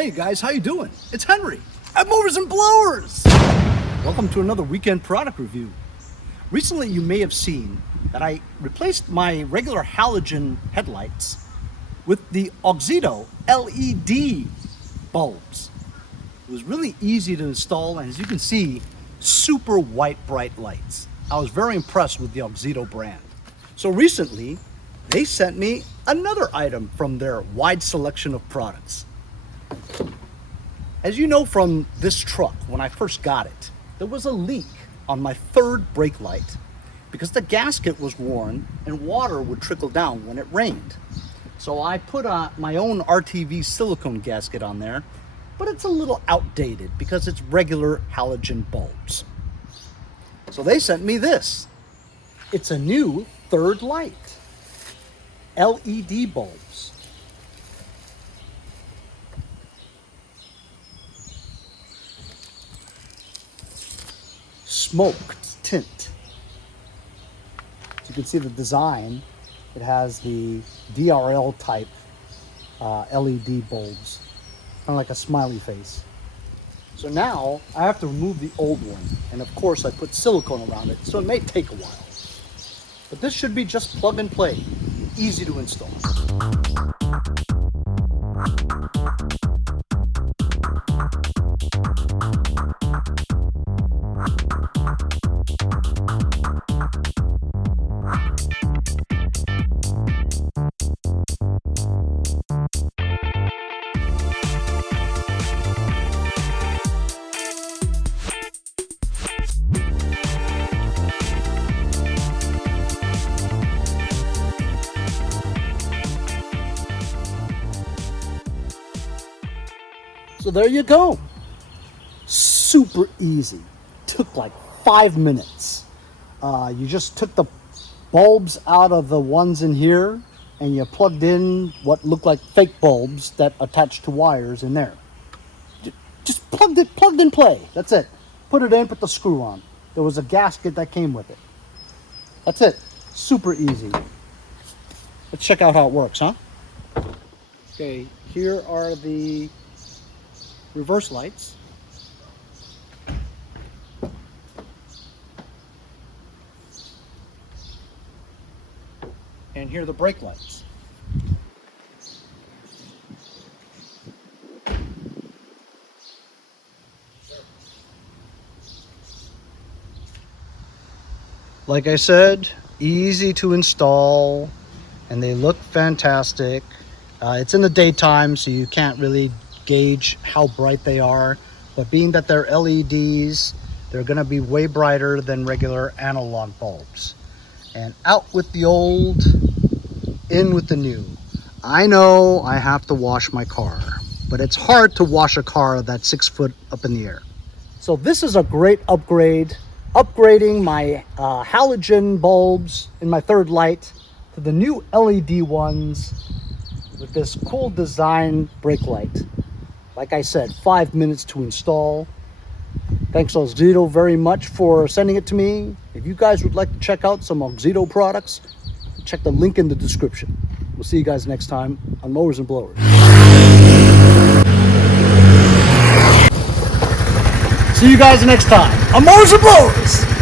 Hey guys, how you doing? It's Henry at Mowers and Blowers. Welcome to another weekend product review. Recently you may have seen that I replaced my regular halogen headlights with the AUXITO LED bulbs. It was really easy to install, and as you can see, super white bright lights. I was very impressed with the AUXITO brand. So recently they sent me another item from their wide selection of products. As you know from this truck, when I first got it, there was a leak on my third brake light because the gasket was worn and water would trickle down when it rained. So I put my own RTV silicone gasket on there, but it's a little outdated because it's regular halogen bulbs. So they sent me this. It's a new third light, LED bulbs. Smoked tint. So you can see the design. It has the DRL type LED bulbs, kind of like a smiley face. So now I have to remove the old one, and of course I put silicone around it, so it may take a while. But this should be just plug and play, easy to install. So there you go. Super easy. Took like 5 minutes. You just took the bulbs out of the ones in here and you plugged in what looked like fake bulbs that attached to wires in there. Just plugged and play. That's it. Put it in, put the screw on. There was a gasket that came with it. That's it. Super easy. Let's check out how it works, huh? Okay, here are the reverse lights. And here are the brake lights. Like I said, easy to install, and they look fantastic. It's in the daytime, so you can't really gauge how bright they are, but being that they're LEDs, they're going to be way brighter than regular analog bulbs. And out with the old, in with the new. I know I have to wash my car, but it's hard to wash a car that's 6 foot up in the air. So this is a great upgrade, upgrading my halogen bulbs in my third light to the new LED ones with this cool design brake light. Like I said, 5 minutes to install. Thanks AUXITO very much for sending it to me. If you guys would like to check out some AUXITO products, check the link in the description. We'll see you guys next time on Mowers and Blowers. See you guys next time on Mowers and Blowers.